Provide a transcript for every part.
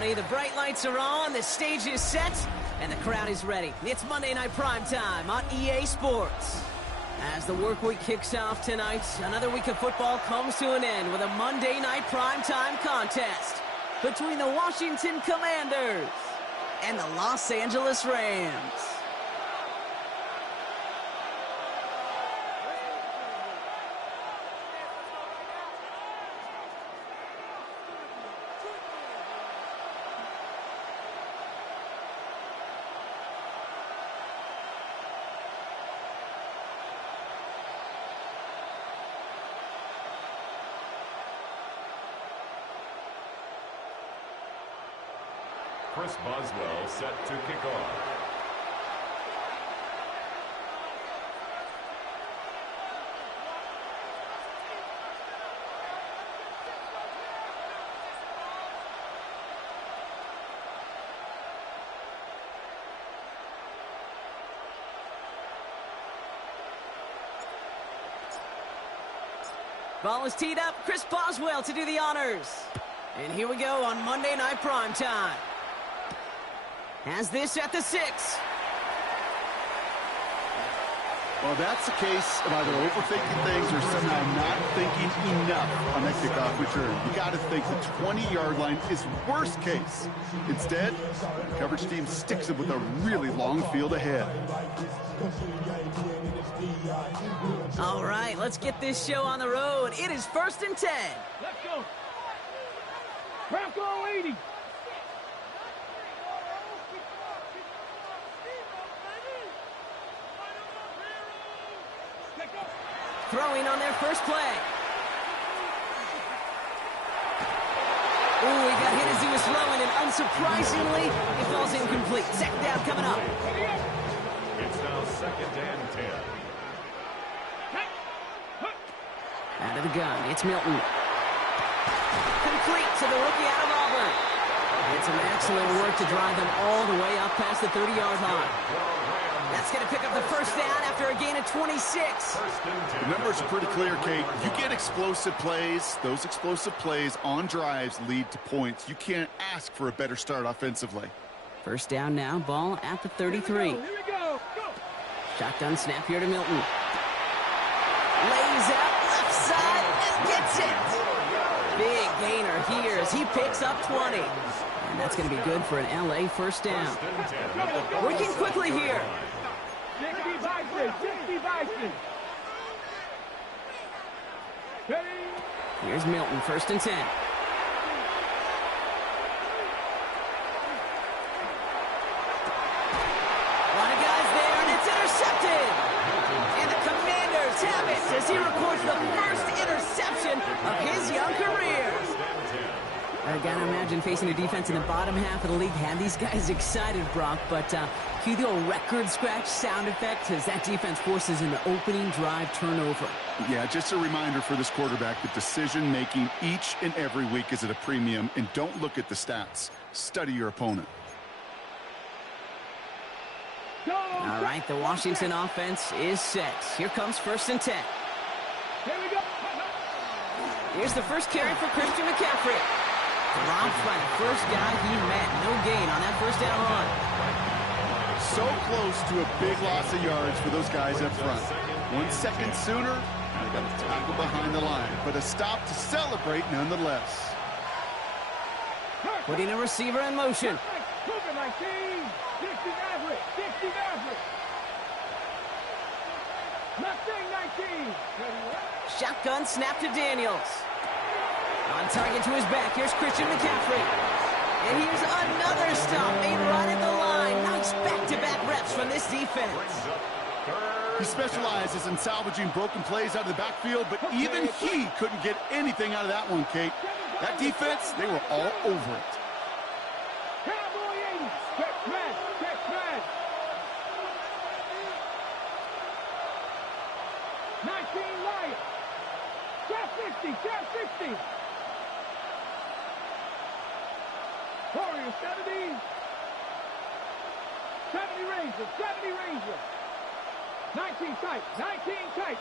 everybody. The bright lights are on, the stage is set, and the crowd is ready. It's Monday Night Primetime on EA Sports. As the work week kicks off tonight, another week of football comes to an end with a Monday Night Primetime contest between the Washington Commanders and the Los Angeles Rams. Chris Boswell set to kick off. Ball is teed up. Chris Boswell to do the honors. And here we go on Monday Night Primetime. Has this at the 6. Well, that's the case of either overthinking things or somehow not thinking enough on that kickoff return. You got to think the 20-yard line is worst case. Instead, the coverage team sticks it with a really long field ahead. All right, let's get this show on the road. It is 1st and 10. Let's go. Bronco 80. Throwing on their first play. Ooh, he got hit as he was throwing, and unsurprisingly, it falls incomplete. Second down coming up. It's now 2nd and 10. Out of the gun, it's Milton. Complete to the rookie out of Auburn. It's some excellent work to drive them all the way up past the 30-yard line. That's going to pick up the first down after a gain of 26. The numbers are pretty clear, Kate. You get explosive plays. Those explosive plays on drives lead to points. You can't ask for a better start offensively. First down now, ball at the 33. Here we go. Go. Shotgun snap here to Milton. Lays out left side and gets it. Big gainer here as he picks up 20. And that's going to be good for an LA first down. Working quickly here. 60 Bison. 60 Bison. Ready. Here's Milton, 1st and 10. A lot of guys there, and it's intercepted. And the Commanders have it as he records the first interception of his young career. I gotta imagine facing a defense in the bottom half of the league had these guys excited, Brock, but cue the old record scratch sound effect as that defense forces an opening drive turnover. Yeah, just a reminder for this quarterback that decision-making each and every week is at a premium, and don't look at the stats. Study your opponent. All right, the Washington offense is set. Here comes 1st and 10. Here we go. Here's the first carry for Christian McCaffrey. Dropped by the first guy he met. No gain on that first down run. So close to a big loss of yards for those guys up front. 1 second sooner, and they got a tackle behind the line. But a stop to celebrate nonetheless. Putting a receiver in motion. Cougar 19. 60 average. 60 average. Mustang 19. Shotgun snap to Daniels. On target to his back. Here's Christian McCaffrey. And here's another stop made right at the line. Nice back-to-back reps from this defense. He specializes in salvaging broken plays out of the backfield, but even he couldn't get anything out of that one, Kate. That defense, they were all over it. Cowboy 80. Check man. Check man. 19 Lion. Check 60. Check 60. Warrior 70. 70 Ranger. 70 Ranger. 19 tight. 19 tight.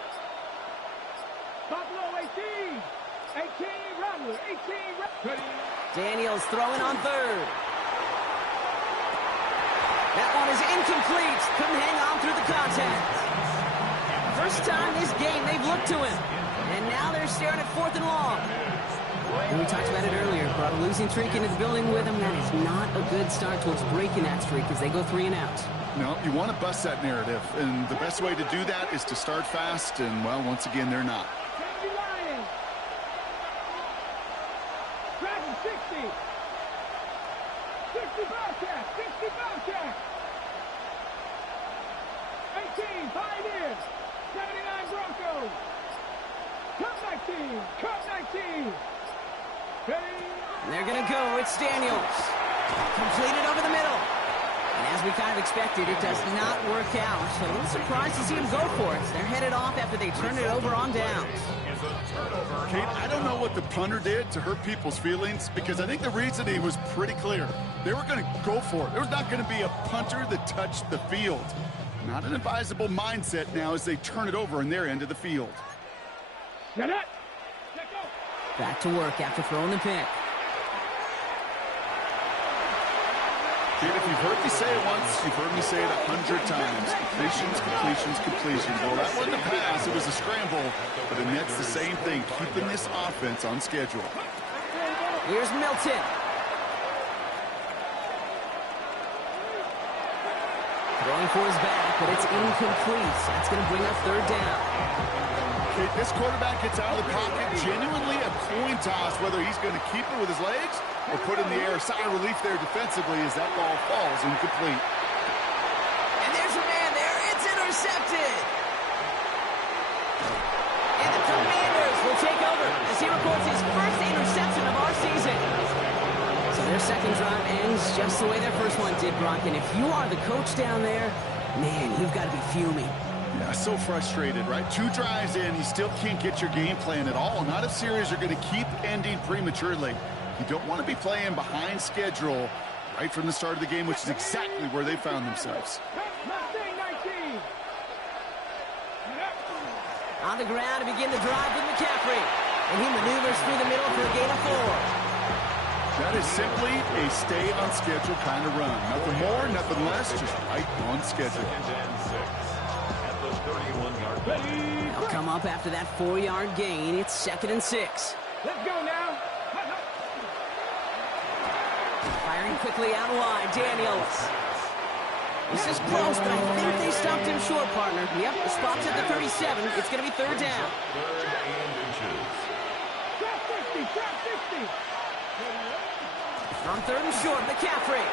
Buffalo 18. Rattler, 18 Rattler. Daniels throwing on third. That one is incomplete. Couldn't hang on through the contact. First time this game they've looked to him. And now they're staring at 4th and long. And we talked about it earlier. Brought a losing streak into the building with him. That is not a good start towards breaking that streak as they go 3 and out. No, you want to bust that narrative. And the best way to do that is to start fast. And, well, once again, they're not. 60 Bobcat, 60 Bobcat. 18 Pioneers, 79 Broncos. Cup 19, Cup 19. And they're going to go. It's Daniels. Completed over the middle. And as we kind of expected, it does not work out. So a little surprised to see him go for it. They're headed off after they turn it over on downs. Kate, I don't know what the punter did to hurt people's feelings because I think the reasoning was pretty clear. They were going to go for it. There was not going to be a punter that touched the field. Not an advisable mindset now as they turn it over in their end of the field. Get it. Back to work after throwing the pick. Kate, if you've heard me say it once, you've heard me say it 100 times. Completions, completions, completions. Well, that wasn't a pass. It was a scramble. But it nets the same thing, keeping this offense on schedule. Here's Milton. Throwing for his back, but it's incomplete. That's going to bring up 3rd down. Kate, this quarterback gets out of the pocket, genuinely a coin toss, whether he's going to keep it with his legs or put in the air. Sigh of relief there defensively as that ball falls incomplete. And there's a man there. It's intercepted. And the Commanders will take over as he records his first interception of our season. So their second drive ends just the way their first one did, Brock. And if you are the coach down there, man, you've got to be fuming. Yeah, so frustrated, right? 2 drives in, you still can't get your game plan at all. Not a series you're going to keep ending prematurely. You don't want to be playing behind schedule right from the start of the game, which is exactly where they found themselves. On the ground to begin the drive with McCaffrey. And he maneuvers through the middle for a gain of 4. That is simply a stay on schedule kind of run. Nothing more, nothing less, just right on schedule. They'll come up after that 4-yard gain. It's 2nd and 6. Let's go now. Firing quickly out wide, Daniels. This is close, but I think they stopped him short, partner. Yep, the spot's at the 37. It's going to be 3rd down. Trap 60, trap 60. On 3rd and short, McCaffrey.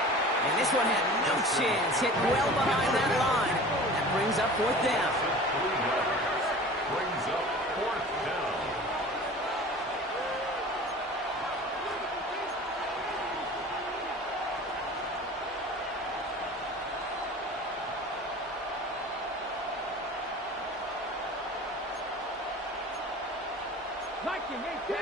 And this one had no chance. Hit well behind that line. That brings up 4th down. Brings up 4th down. Viking, 18.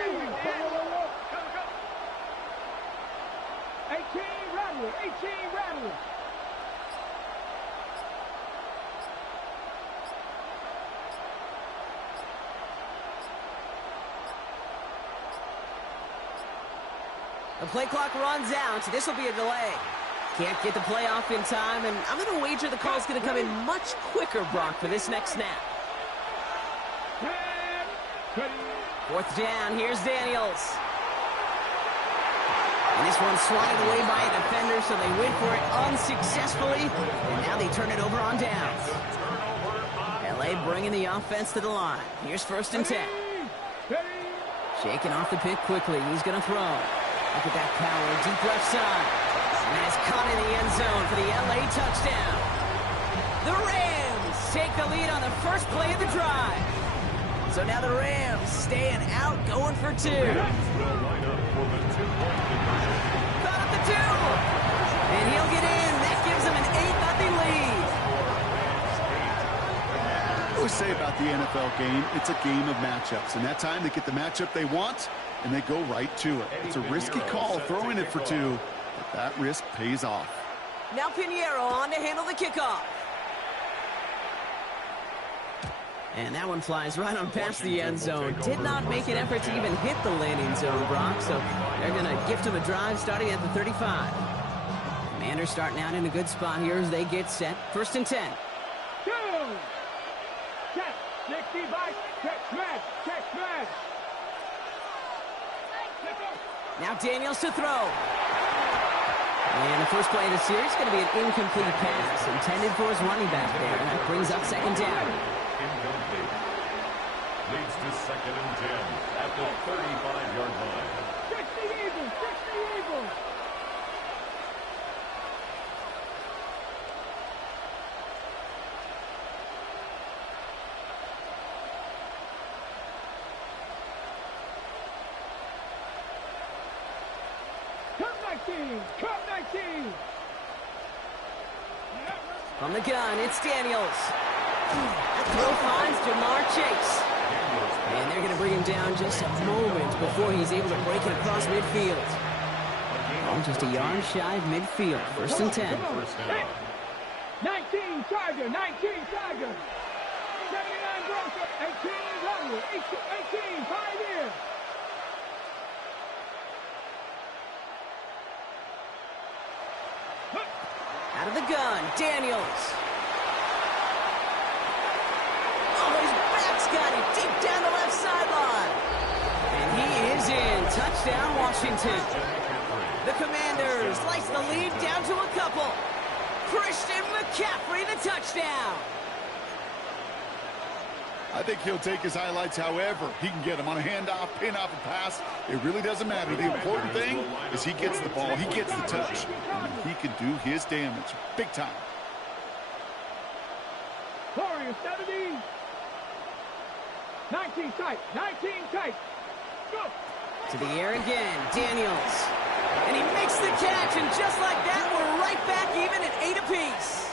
18 Rattler, 18 Rattler. The play clock runs out. This will be a delay. Can't get the play off in time, and I'm going to wager the call's going to come in much quicker, Brock, for this next snap. 4th down. Here's Daniels. And this one's swatted away by a defender, so they went for it unsuccessfully, and now they turn it over on downs. L.A. bringing the offense to the line. Here's 1st and 10. Shaking off the pick quickly. He's going to throw. Look at that power, deep left side. And that's caught in the end zone for the L.A. touchdown. The Rams take the lead on the first play of the drive. So now the Rams staying out, going for 2. Caught up the 2. And he'll get in. That gives them an 8-0 lead. I always say about the NFL game, it's a game of matchups. And that time they get the matchup they want, and they go right to it. It's a risky call throwing it for 2, but that risk pays off. Now Pinheiro on to handle the kickoff. And that one flies right on past the end zone. Did not make an effort to even hit the landing zone, Brock. So they're going to gift him a drive starting at the 35. Commanders starting out in a good spot here as they get set. 1st and 10. 2. Check. 65. Check smash. Check smash. Now Daniels to throw. And the first play of the series is going to be an incomplete pass intended for his running back there. And that brings up 2nd down. Incomplete. Leads to 2nd and 10 at the 35-yard line. 60 Eagles. 60 Eagles. Cup 19. From the gun, it's Daniels. That throw finds Jamar Chase. And they're going to bring him down just a moment before he's able to break it across midfield. Oh, just a yard shy of midfield. 1st and 10. 19 Charger. 19 Charger. 79 Broncos. 18 Rebel. 18 Pioneer. Out of the gun, Daniels. Oh, his back's got it deep down the left sideline. And he is in. Touchdown, Washington. The Commanders slice the lead down to a couple. Christian McCaffrey, the touchdown. I think he'll take his highlights however he can get them on a handoff, pin off a pass. It really doesn't matter. The important thing is he gets the ball, he gets the touch, and he can do his damage big time. Warriors 70. 19 tight. 19 tight. Go. To the air again, Daniels. And he makes the catch, and just like that, we're right back even at 8 apiece.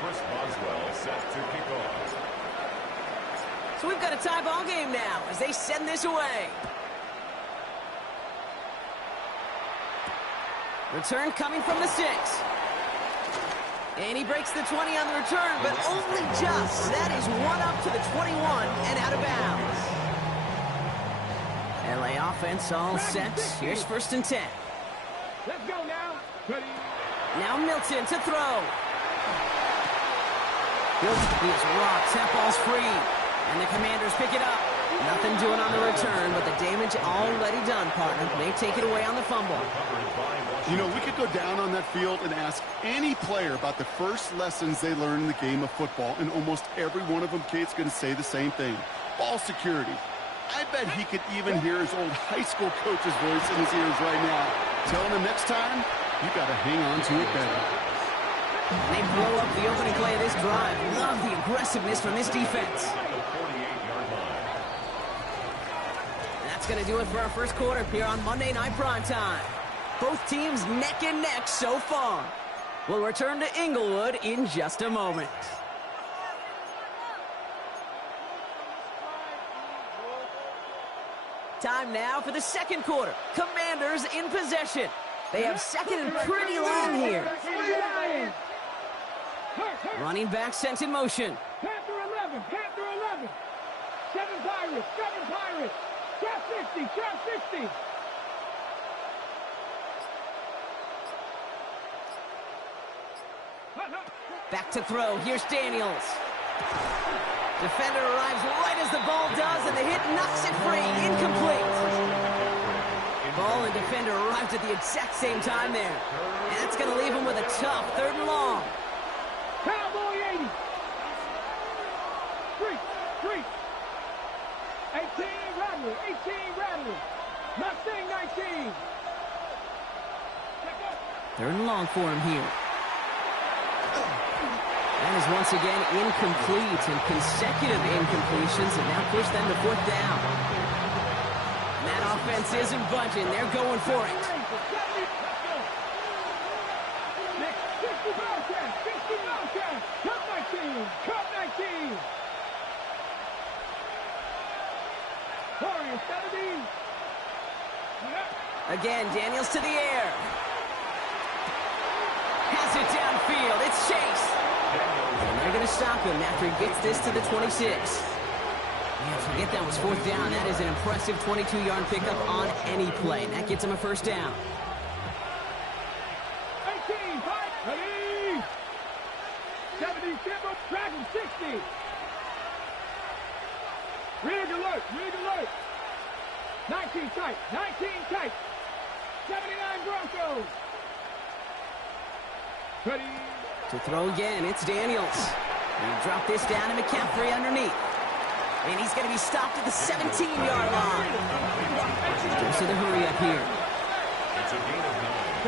Chris Boswell set to kick off. So we've got a tie ball game now as they send this away. Return coming from the 6. And he breaks the 20 on the return, but only just. That is one up to the 21 and out of bounds. LA offense all set. Here's 1st and 10. Let's go now. Ready. Now Milton to throw. He is rocked. That ball's free. And the Commanders pick it up. Nothing doing on the return, but the damage already done, partner. They take it away on the fumble. You know, we could go down on that field and ask any player about the first lessons they learned in the game of football, and almost every one of them, Kate's going to say the same thing. Ball security. I bet he could even hear his old high school coach's voice in his ears right now, telling him next time, you got to hang on to it better. They blow up the opening play of this drive. Love the aggressiveness from this defense. And that's going to do it for our first quarter here on Monday Night Primetime. Both teams neck and neck so far. We'll return to Inglewood in just a moment. Time now for the second quarter. Commanders in possession. They have second and pretty long here. Running back sent in motion. Panther 11. Panther 11. 7 Pirates. 7 Pirates. Trap 60. Trap 60. Back to throw. Here's Daniels. Defender arrives right as the ball does, and the hit knocks it free. Incomplete. Ball and defender arrived at the exact same time there. And that's going to leave him with a tough 3rd and long. Cowboy 80. 3. 18 Rattler. 18 Rattler. Mustang 19. 3rd and long for him here. That is once again incomplete, and consecutive incompletions have now pushed them to 4th down. And that offense isn't budging. They're going for it. 60 Bobcats. 60 Bobcats. Cup 19. Cup 19. Warriors 70. again. Daniels to the air. Has it downfield. It's Chase. And they're going to stop him after he gets this to the 26. Man, forget that was 4th down. That is an impressive 22-yard pickup on any play. And that gets him a 1st down. 18, 5, ready. 70, tempo, tracking 60. Rig alert, rig alert. 19 tight, 19 tight. 79 Broncos. Ready. To throw again, it's Daniels. And he dropped this down to McCaffrey underneath. And he's going to be stopped at the 17-yard line. Goes to the hurry up here. It's a gain of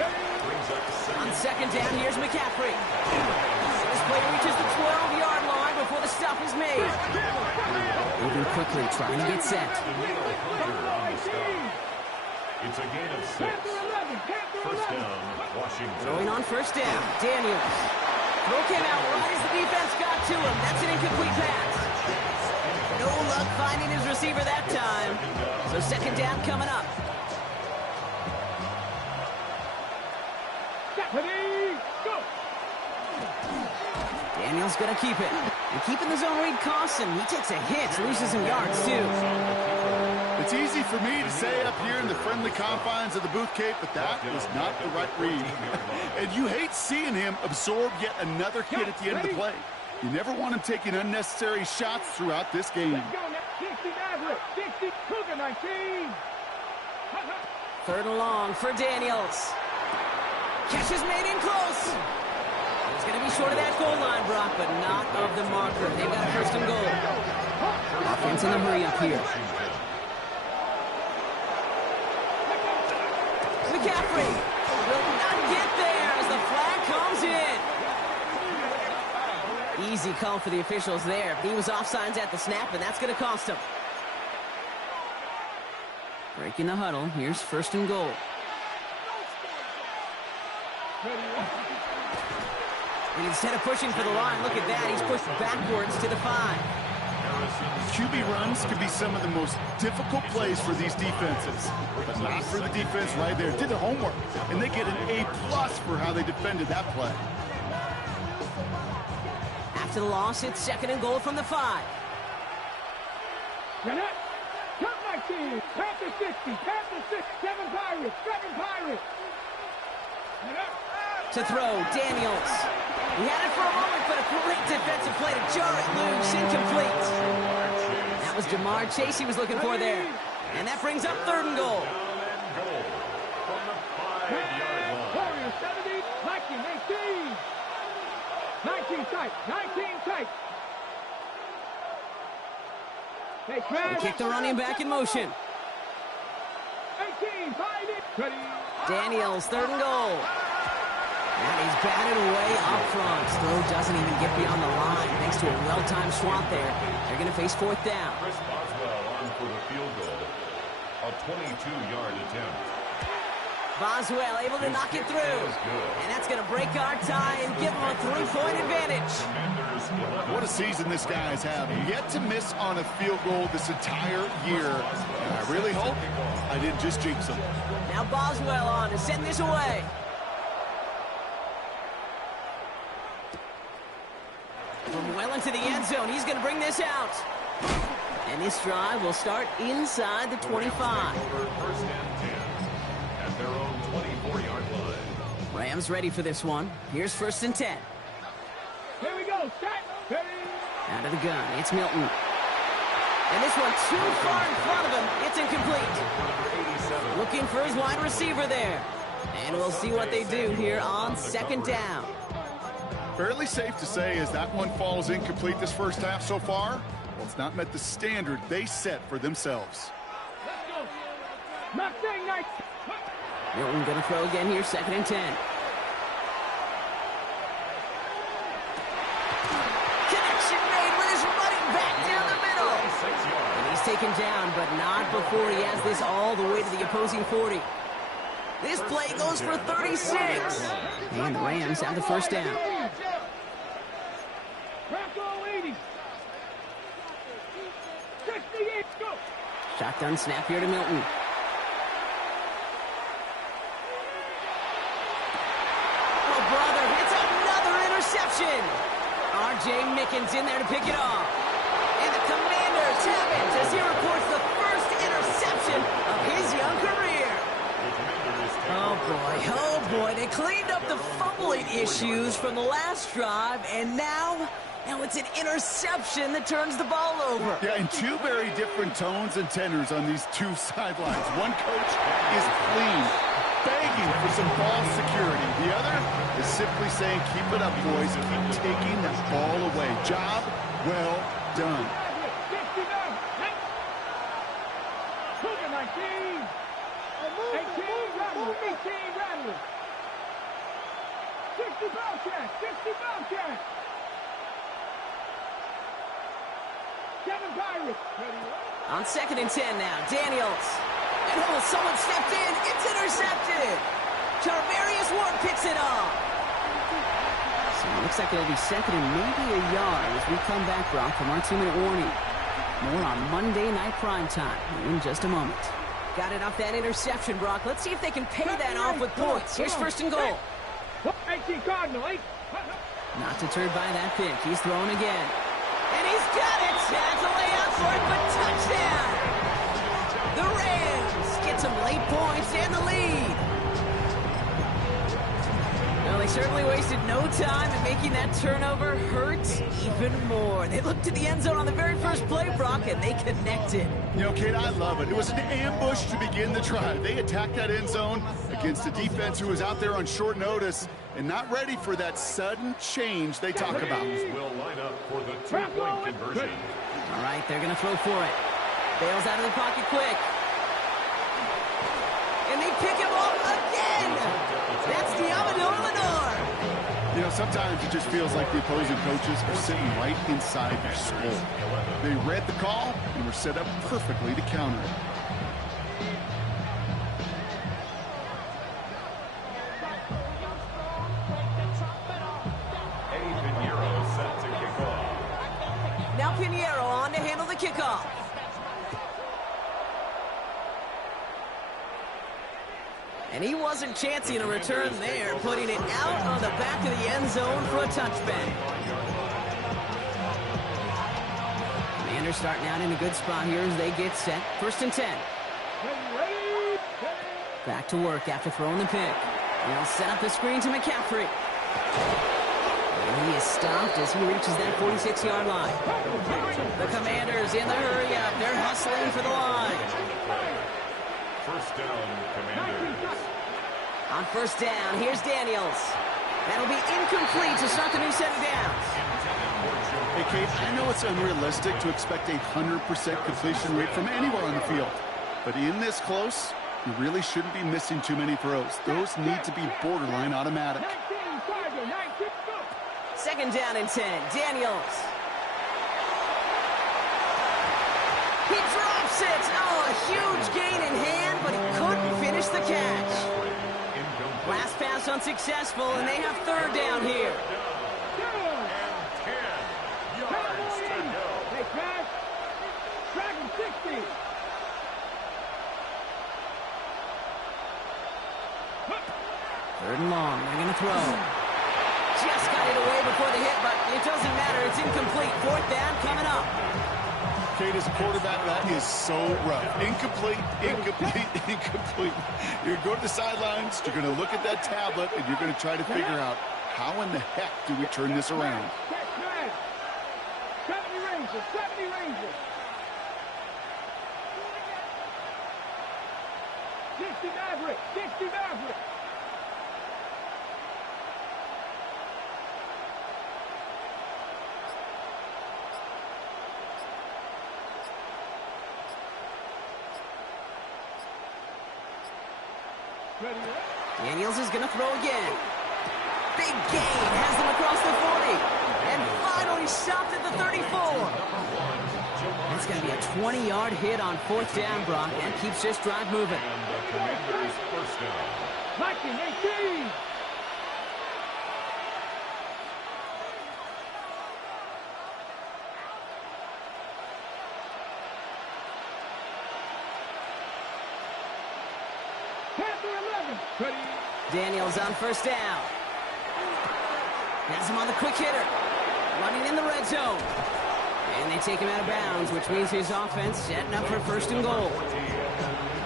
9. Brings up 7. On 2nd down, here's McCaffrey. This play reaches the 12-yard line before the stop is made. Moving quickly, trying to get set. It's a gain of 6. 1st down, Washington. Throwing on 1st down, Daniels. Throw came out right as the defense got to him. That's an incomplete pass. No luck finding his receiver that time. So 2nd down coming up. Ready, go. Daniels going to keep it. And keeping the zone read costs him. He takes a hit, loses some yards too. It's easy for me to say up here in the friendly confines of the booth, Kate, but that was not the right read. And you hate seeing him absorb yet another hit at the end of the play. You never want him taking unnecessary shots throughout this game. Let's go now. 60 Maverick, 60 Cougar 19. 3rd and long for Daniels. Catch is made in close. He's going to be short of that goal line, Brock, but not of the marker. They've got a 1st and goal. Offense in the hurry up here. McCaffrey will not get there as the flag comes in. Easy call for the officials there. He was offsides at the snap, and that's going to cost him. Breaking the huddle. Here's 1st and goal. And instead of pushing for the line, look at that. He's pushed backwards to the 5. QB runs could be some of the most difficult plays for these defenses, but not for the defense right there. Did their homework, and they get an A+ for how they defended that play. After the loss, it's 2nd and goal from the 5. Jeanette, cut 19, Panther 60, Panther 6, 7 Pirates, 7 Pirates. To throw, Daniels. He had it for a moment, but a great defensive play to jar it loose, incomplete. That was Jamar Chase he was looking for there. And that brings up 3rd and goal. Warriors 70, Viking 18. 19 tight, 19 tight. Hey, They kick the running back in motion. 18, 5, ready. Daniels, 3rd and goal. And he's batted away up front. Throw doesn't even get beyond the line thanks to a well-timed swat there. They're going to face 4th down. Chris Boswell on for the field goal. A 22-yard attempt. Boswell able to knock it through. And that's going to break our tie and give him a 3-point advantage. What a season this guy has had. Yet to miss on a field goal this entire year. And I really hope I didn't just jinx him. Now Boswell on to send this away. From well into the end zone, he's going to bring this out. And this drive will start inside the 25. 1st and 10 at their own 24-yard line. Rams ready for this one. Here's 1st and 10. Here we go, start, ready. Out of the gun, it's Milton. And this one too far in front of him. It's incomplete. Looking for his wide receiver there. And we'll see what they do here on 2nd down. Fairly safe to say as that one falls incomplete this first half so far, well, it's not met the standard they set for themselves. Let's go. Mustang Knights. Milton going to throw again here, 2nd and 10. Connection made with his running back down the middle. And he's taken down, but not before he has this all the way to the opposing 40. This play goes for 36. And the Rams have the 1st down. Bronco 80. 68, go. Shotgun snap here to Milton. Jay Mickens in there to pick it off. And the Commanders have it as he records the first interception of his young career. Oh boy, they cleaned up the fumbling issues from the last drive, and now it's an interception that turns the ball over. Yeah, and two very different tones and tenors on these two sidelines. One coach is clean, begging for some ball security. The other is simply saying, keep it up, boys. Keep taking that ball away. Job well done. 60 Bobcats. Kevin Pirates. On 2nd and 10 now, Daniels. And someone stepped in. It's intercepted. Charvarius Ward picks it off. So it looks like it'll be 2nd and maybe a yard as we come back, Brock, from our 2-minute warning. More on Monday Night Primetime in just a moment. Got it off that interception, Brock. Let's see if they can pay that off with points. Here's 1st and goal. 18 Cardinal, 8. Not deterred by that pick. He's throwing again. And he's got it. That's a layout for it, but touchdown. The Rams get some late points and the lead. Well, they certainly wasted no time in making that turnover hurt even more. They looked to the end zone on the very first play, Brock, and they connected. You know, Kate, I love it. It was an ambush to begin the drive. They attacked that end zone against a defense who was out there on short notice and not ready for that sudden change they talk about. Will line up for the two-point conversion. All right, they're going to throw for it. Bales out of the pocket quick. And they pick him off again. That's Diamador Lenore. You know, sometimes it just feels like the opposing coaches are sitting right inside your skull. They read the call and were set up perfectly to counter it. Eddie Pinheiro set to kick off. Now Pinheiro on to handle the kickoff. And he wasn't chancing a return there, putting it out on the back of the end zone for a touchback. Commanders starting out in a good spot here as they get set. 1st and 10. Back to work after throwing the pick. They'll set up the screen to McCaffrey. And he is stopped as he reaches that 46-yard line. The Commanders in the hurry-up. They're hustling for the line. 1st down, Commanders. On 1st down, here's Daniels. That'll be incomplete to start the new set of downs. Hey, Kate, I know it's unrealistic to expect a 100% completion rate from anywhere on the field. But in this close, you really shouldn't be missing too many throws. Those need to be borderline automatic. 2nd down and 10. Daniels. He drops it. Oh, a huge gain in hand, but he couldn't finish the catch. Last pass unsuccessful, and they have 3rd down here. 10 yards to go. They pass. Dragon 60. Third and long. They're going to throw. Just got it away before the hit, but it doesn't matter. It's incomplete. 4th down coming up. Kate, as a quarterback, that is so rough. Incomplete, incomplete, incomplete. You're going to go to the sidelines, you're going to look at that tablet, and you're going to try to figure out how in the heck do we turn this around. 70 Rangers, 70 Rangers. 60 Maverick, 60 Maverick. Daniels is going to throw again. Big gain has them across the 40. And finally stopped at the 34. It's going to be a 20-yard hit on 4th down, Brock. That keeps this drive moving. And the Commanders' 1st down. Viking 18. Daniels on 1st down. Has him on the quick hitter. Running in zone. And they take him out of bounds, which means his offense setting up for first and goal.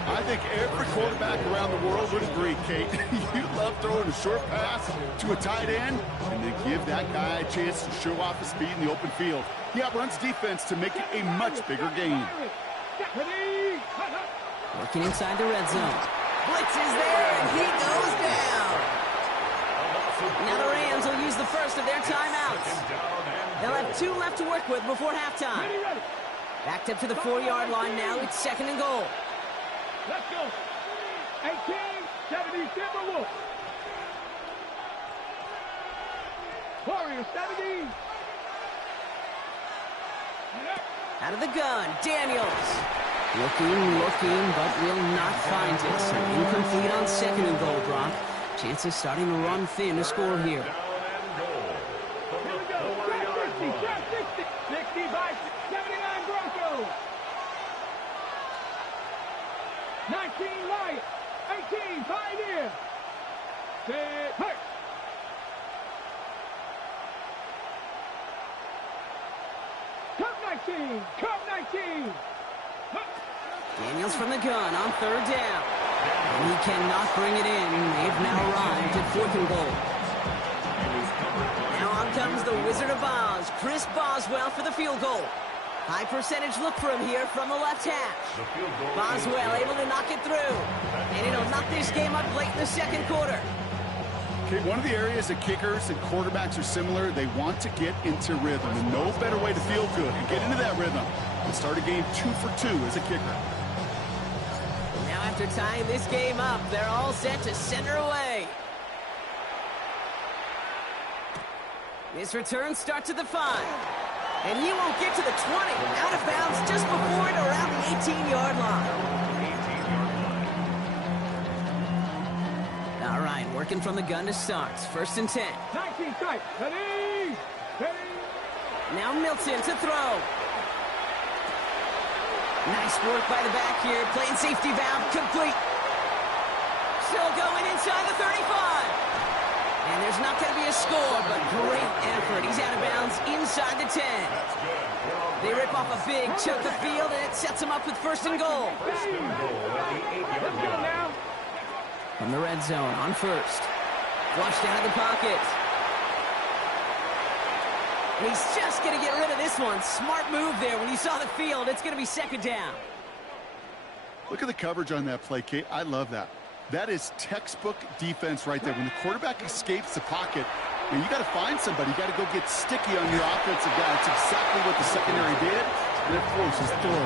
I think every quarterback around the world would agree, Kate. You love throwing a short pass to a tight end and then give that guy a chance to show off his speed in the open field. He outruns defense to make it a much bigger game. Working inside the red zone. Blitz is there, and he goes down. Now the Rams will use the first of their timeouts. They'll have 2 left to work with before halftime. Backed up to the 4-yard line now. It's second and goal. Let's go. 18-70 Timberwolves. Warriors 70. Out of the gun, Daniels. Looking, but will not find it. So incomplete on second and goal, Brock. Chances starting to run thin to score here. Here we go. Shot 60. 60 by 79 Broncos. 19 Lions. 18 Pioneers. Set. Hurt. Cup 19. Cup 19. Daniels from the gun on third down. And he cannot bring it in. They've now arrived at fourth and goal. Now on comes the Wizard of Oz, Chris Boswell for the field goal. High percentage look for him here from the left hash. Boswell able to knock it through. And it'll knock this game up late in the second quarter. Okay, one of the areas that kickers and quarterbacks are similar, they want to get into rhythm. And no better way to feel good and get into that rhythm than start a game 2 for 2 as a kicker. Now after tying this game up, they're all set to center away. This return starts at the 5. And he won't get to the 20. Out of bounds just before it around the 18-yard line. All right, working from the gun to start. First and 10. 19 tight. Ready. Now Milton to throw. Nice work by the back here. Playing safety valve complete. Still going inside the 35. And there's not going to be a score, but great effort. He's out of bounds inside the 10. They rip off a big chunk of field, and it sets him up with first and goal. Let's go now. From the red zone on first. Flushed out of the pocket. And he's just going to get rid of this one. Smart move there. When you saw the field, it's going to be second down. Look at the coverage on that play, Kate. I love that. That is textbook defense right there. When the quarterback escapes the pocket, you got to find somebody. You got to go get sticky on your offensive guy. It's exactly what the secondary did, and it forces throw.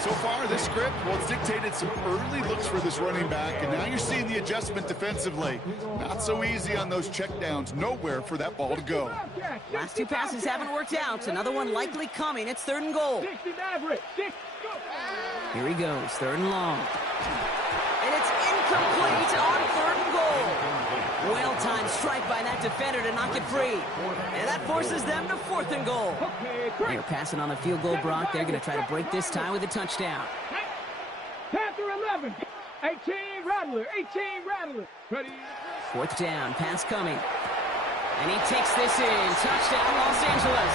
So far, this script, well, it's dictated some early looks for this running back, and now you're seeing the adjustment defensively. Not so easy on those checkdowns. Nowhere for that ball to go. Last 2 passes haven't worked out. Another one likely coming. It's third and goal. Here he goes, third and long. And it's incomplete on third and goal. Well-timed strike by that defender to knock it free. And that forces them to fourth and goal. They're passing on the field goal, Brock. They're going to try to break this tie with a touchdown. Panther 11. 18 Rattler. 18 Rattler. Ready. Fourth down, pass coming. And he takes this in. Touchdown, Los Angeles.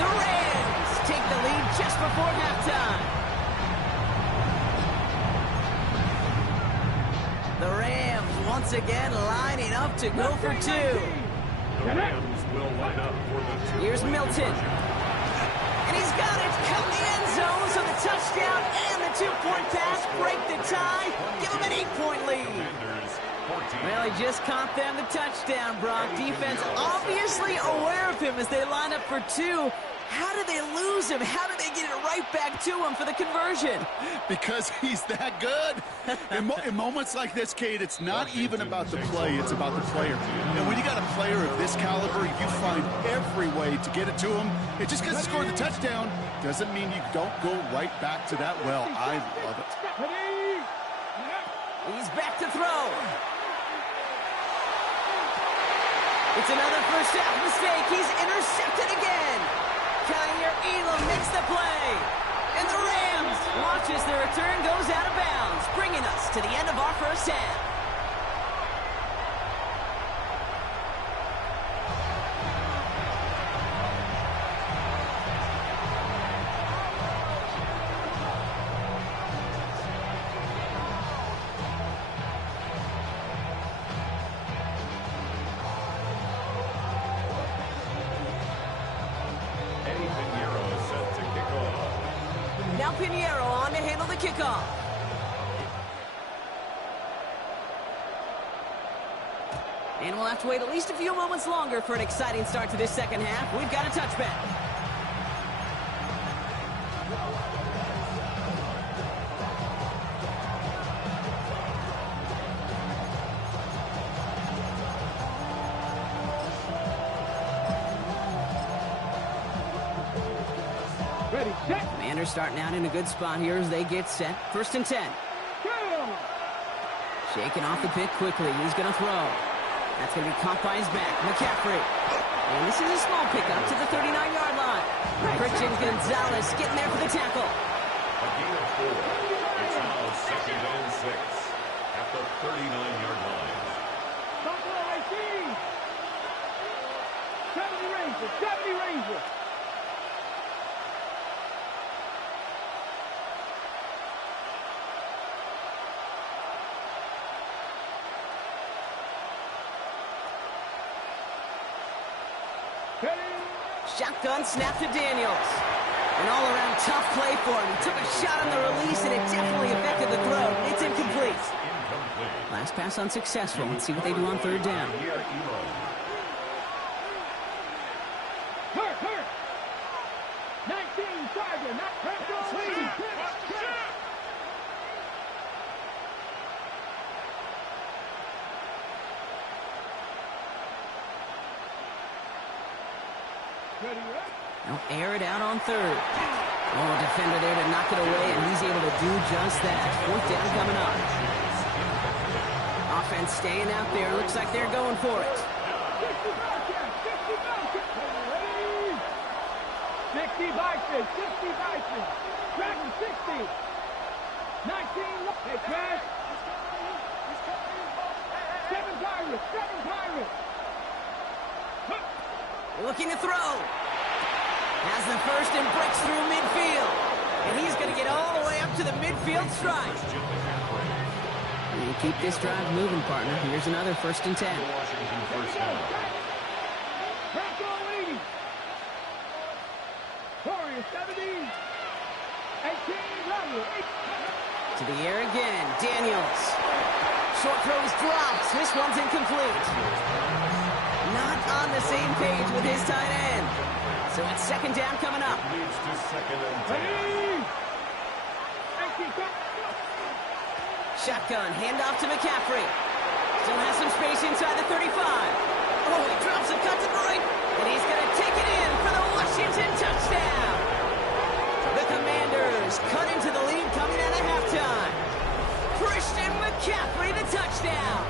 The Rams take the lead just before halftime. The Rams once again lining up to go for 2. The Rams will line up for the 2. Here's Milton. And he's got it. Cut the end zone, so the touchdown and the 2-point pass break the tie. Give him an 8-point lead. Well, he just caught them the touchdown, Brock. Defense obviously aware of him as they line up for 2. How did they lose him? How did they get it right back to him for the conversion? Because he's that good. In moments like this, Kate, it's not even about the play, it's about the player. And when you got a player of this caliber, you find every way to get it to him. And just because he scored the touchdown doesn't mean you don't go right back to that well. I love it. He's back to throw. It's another first half mistake. He's intercepted again. Kaiir Elam makes the play. And the Rams watch as the return goes out of bounds, bringing us to the end of our first half. Pinheiro on to handle the kickoff. And we'll have to wait at least a few moments longer for an exciting start to this second half. We've got a touchback. Ready, set. Commanders starting out in a good spot here as they get set. 1st and 10. Go. Shaking off the pick quickly. He's going to throw. That's going to be caught by his back. McCaffrey. And this is a small pickup to the 39-yard line. Christian Gonzalez getting there for the tackle. A gain of 4. It's now 2nd and 6 at the 39-yard line. Buffalo 18. 70 Rangers. 70 Rangers. Shotgun snap to Daniels. An all-around tough play for him. He took a shot on the release, and it definitely affected the throw. It's incomplete. Incomplete. Last pass unsuccessful. Let's see what they do on 3rd down. Hurt. 19 Tiger. Not Franco. Ready, right? They'll air it out on 3rd. Oh, defender there to knock it away, and he's able to do just that. 4th down coming up. Offense staying out there. Looks like they're going for it. 60 Bison. 60 Bison. Dragon 60. 19. Hey, Chris. 7 Pirates. 7 Pirates. Looking to throw. Has the first and breaks through midfield. And he's going to get all the way up to the midfield strike. You keep this drive moving, partner. Here's another 1st and 10. Washington first down. Franco 80. Warriors 70. 18 level. To the air again. Daniels. Short throws drops. This one's incomplete. Not on the same page with his tight end. So it's 2nd down coming up. Leads to 2nd and 10. Ready. Shotgun, handoff to McCaffrey. Still has some space inside the 35. Oh, he drops a cut to the right, and he's going to take it in for the Washington touchdown. The Commanders cut into the lead coming out of halftime. Christian McCaffrey, the touchdown.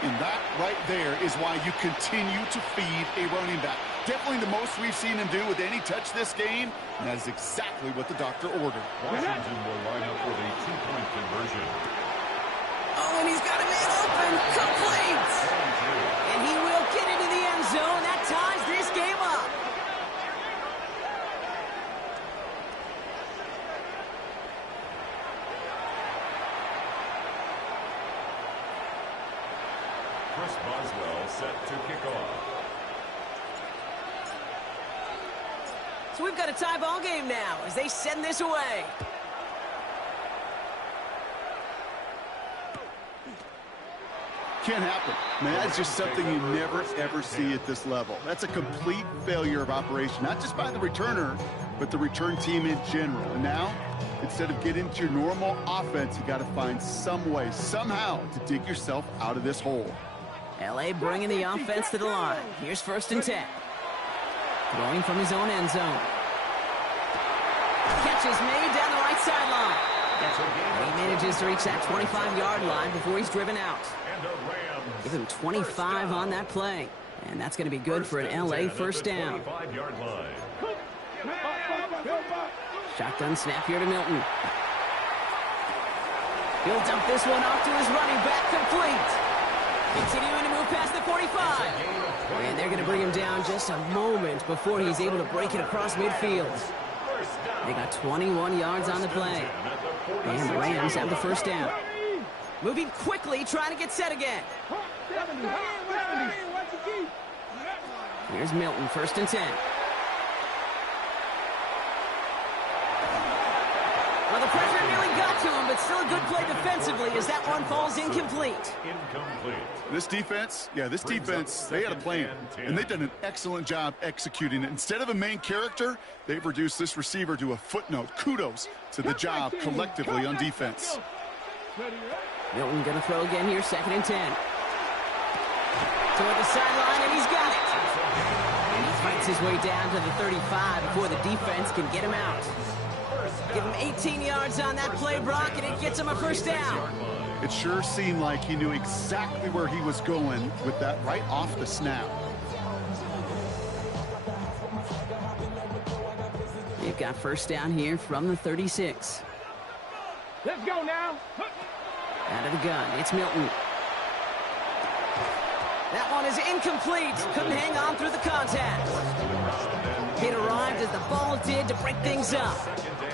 And that right there is why you continue to feed a running back. Definitely the most we've seen him do with any touch this game, and that is exactly what the doctor ordered. Washington will line up with a 2-point conversion. Oh, and he's got a man open. Complete. And he will get into the end zone. That ties this game up. Chris Boswell set to kick off. So we've got a tie ball game now as they send this away. Can't happen. Man, that's just something you never, ever see at this level. That's a complete failure of operation, not just by the returner, but the return team in general. And now, instead of getting into your normal offense, you got to find some way, somehow, to dig yourself out of this hole. L.A. bringing the offense to the line. Here's 1st and 10. Throwing from his own end zone. Catch is made down the right sideline. He manages to reach that 25-yard line before he's driven out. Give him 25 on that play. And that's going to be good for an L.A. first down. Shotgun snap here to Milton. He'll dump this one off to his running back, complete. Continuing to move past the 45. And they're going to bring him down just a moment before he's able to break it across midfield. They got 21 yards on the play. And the Rams have the first down. Moving quickly, trying to get set again. Here's Milton, 1st and 10. him, but still a good play defensively as that one falls incomplete. Incomplete. This defense, they had a plan, and they've done an excellent job executing it. Instead of a main character, they've reduced this receiver to a footnote. Kudos to the job collectively on defense. Milton going to throw again here, 2nd and 10. Toward the sideline, and he's got it. And he fights his way down to the 35 before the defense can get him out. Give him 18 yards on that play, Brock, and it gets him a first down. It sure seemed like he knew exactly where he was going with that right off the snap. They've got first down here from the 36. Let's go now. Out of the gun, it's Milton. That one is incomplete. Couldn't hang on through the contact. It arrived as the ball did to break things up.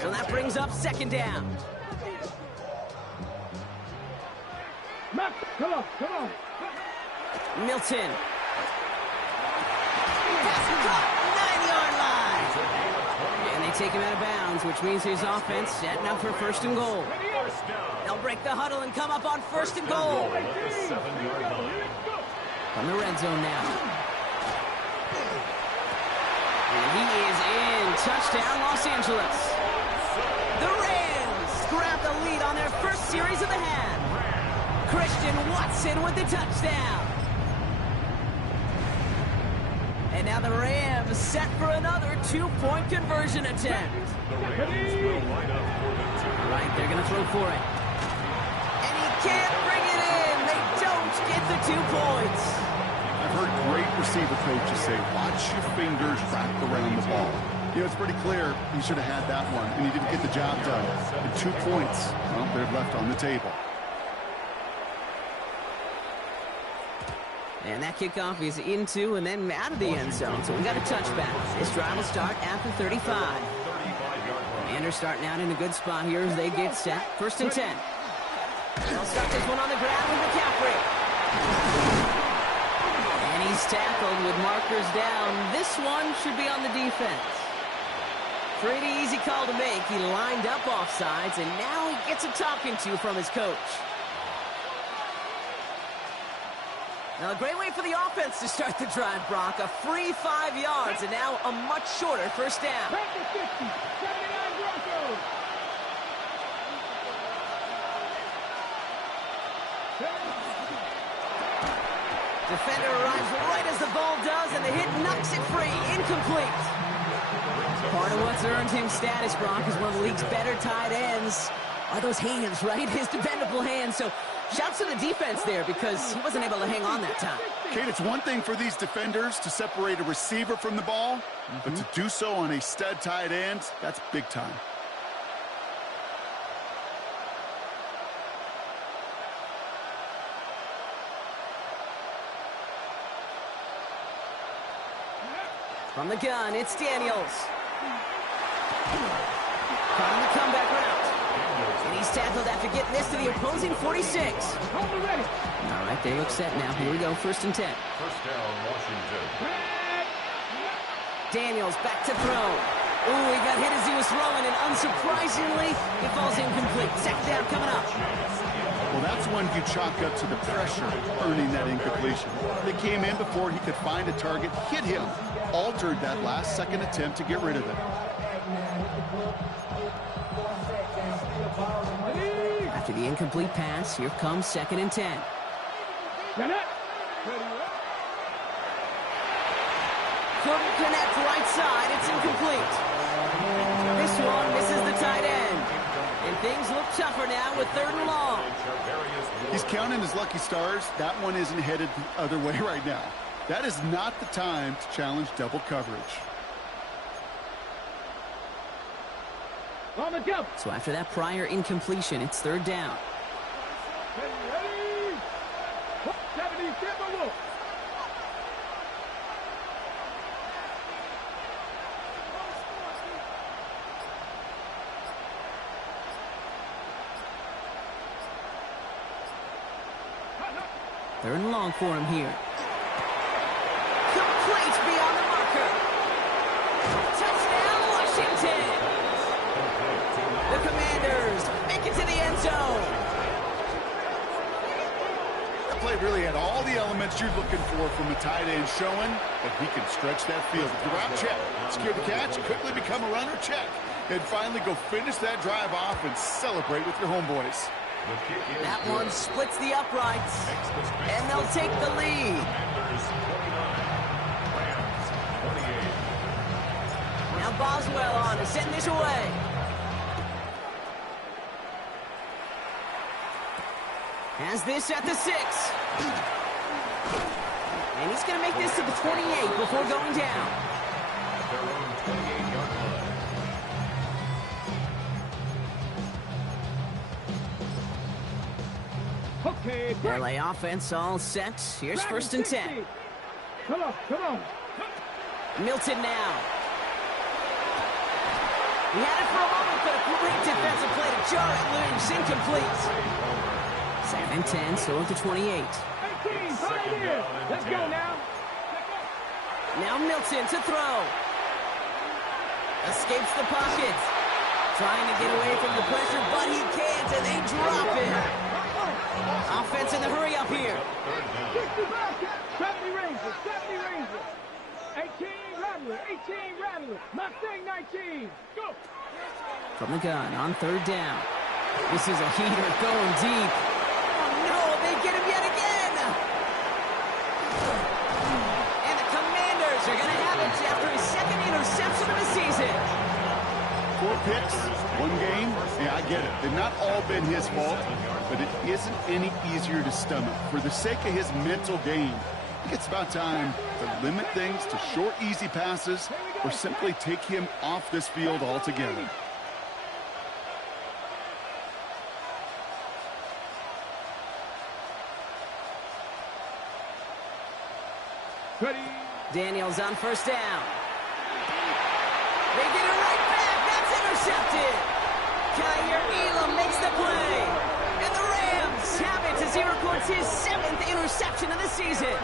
So that brings up 2nd down. Come on. Milton. Pass caught, 9-yard line. And they take him out of bounds, which means his offense setting up for 1st and goal. They'll break the huddle and come up on 1st and goal. From the red zone now. And he is in. Touchdown, Los Angeles. The Rams grab the lead on their first series of the half. Christian Watson with the touchdown. And now the Rams set for another 2-point conversion attempt. All right, they're going to throw for it. And he can't bring it in. They don't get the 2 points. I've heard great receiver coaches say, watch your fingers wrap around the ball. You know, it's pretty clear he should have had that one, and he didn't get the job done. And 2 points, well, they're left on the table. And that kickoff is into and then out of the end zone. So we got a touchback. This drive will start at the 35. Commanders starting out in a good spot here as they get set. 1st and 10. They'll start this one on the ground with McCaffrey. And he's tackled with markers down. This one should be on the defense. Pretty easy call to make. He lined up offsides, and now he gets a talking to from his coach. Now, a great way for the offense to start the drive, Brock. A free 5 yards, and now a much shorter 1st down. Defender arrives right as the ball does, and the hit knocks it free. Incomplete. Part of what's earned him status, Brock, is one of the league's better tight ends. Are those hands, right? His dependable hands. So shouts to the defense there because he wasn't able to hang on that time. Kate, it's one thing for these defenders to separate a receiver from the ball, but to do so on a stud tight end, that's big time. From the gun, it's Daniels. Trying the comeback route. And he's tackled after getting this to the opposing 46. All right, they look set now. Here we go, 1st and 10. 1st down, Washington. Daniels back to throw. Ooh, he got hit as he was throwing, and unsurprisingly, it falls incomplete. 2nd down coming up. Well, that's one you chalk up to the pressure earning that incompletion. They came in before he could find a target, hit him, altered that last-second attempt to get rid of it. After the incomplete pass, here comes 2nd and 10. Couldn't connect right side. It's incomplete. This one misses the tight end. And things look tougher now with 3rd and long. He's counting his lucky stars. That one isn't headed the other way right now. That is not the time to challenge double coverage. On the jump. So after that prior incompletion, it's 3rd down. Ready. 70 Timberwolves. Third and long for him here. Complete beyond the marker. Touchdown, Washington. The Commanders make it to the end zone. That play really had all the elements you're looking for from a tight end, showing that he can stretch that field. With the route, check. Secure the catch, quickly become a runner, check. And finally go finish that drive off and celebrate with your homeboys. That one splits the uprights, and they'll take the lead. Now Boswell on to send this away. Has this at the 6. And he's going to make this to the 28 before going down. At their own 28-yard line. Okay, break. LA offense all set. Here's first and 10. Come on, come on. Milton now. He had it for a moment, but a great defensive play to jar it loose. Incomplete. 2nd and 10, so at the 28. 18, Pioneer. Let's go now. Now Milton to throw. Escapes the pocket. Trying to get away from the pressure, but he can't, and they drop it. Offense in the hurry up here. 70 Rangers, 70 Rangers. 18 Rattler, 18 Rattler. Mustang 19. Go. From the gun on 3rd down. This is a heater going deep. Oh no, they get him yet again. And the Commanders are going to have it after his 2nd interception of the season. 4 picks, 1 game. Yeah, I get it. They've not all been his fault, but it isn't any easier to stomach. For the sake of his mental game, I think it's about time to limit things to short, easy passes or simply take him off this field altogether. Ready. Daniels on 1st down. They get it right back. That's intercepted. Kaiir Elam makes the play. And the Rams have it as he records his 7th interception of the season.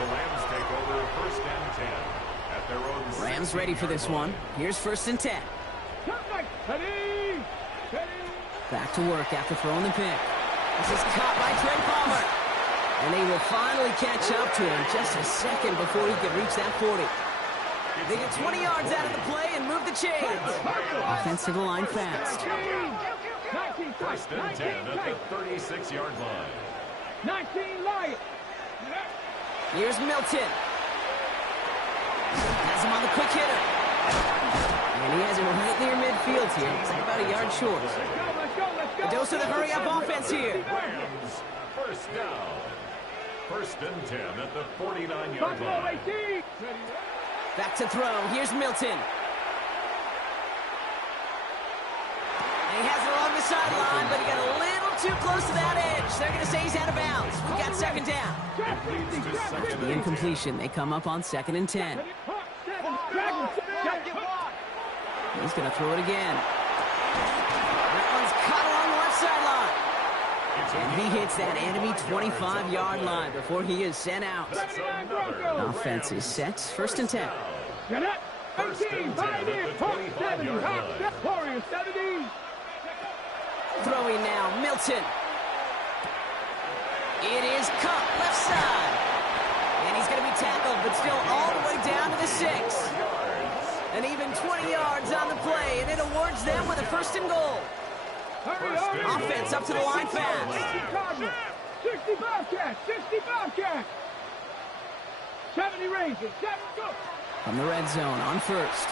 The Rams take over 1st and 10 at their own. Rams ready for this one. Here's 1st and 10. Ready. Ready. Back to work after throwing the pick. This is caught by Trey Palmer. And they will finally catch up to him just a second before he can reach that 40. They get 20 yards out of the play and move the chains. Offense to the line fast. 19, 1st and 10 at the 36-yard line. 19 Lions. Here's Milton. Has him on the quick hitter. And he has him right near midfield here. It's like about a yard short. Let's go, let's go. A dose of the hurry-up offense here. Rams, 1st down. 1st and 10 at the 49-yard Buffalo line. 18. Back to throw. Here's Milton. And he has it along the sideline, but he got a little too close to that edge. They're going to say he's out of bounds. We got 2nd down. The incompletion. They come up on 2nd and 10. He's going to throw it again. That one's caught along the left sideline. And he hits that enemy 25-yard line before he is sent out. Offense is set. 1st and 10. Get up. 18, Pioneer, 70, Warriors, 70. Throwing now, Milton. It is Cup, left side. And he's going to be tackled, but still all the way down to the 6. And even 20 yards on the play, and it awards them with a 1st and goal. Hurry, hurry. Offense up to the line fast. 65 catch, 65 catch. 70 Rangers, 7 go. From the red zone on 1st.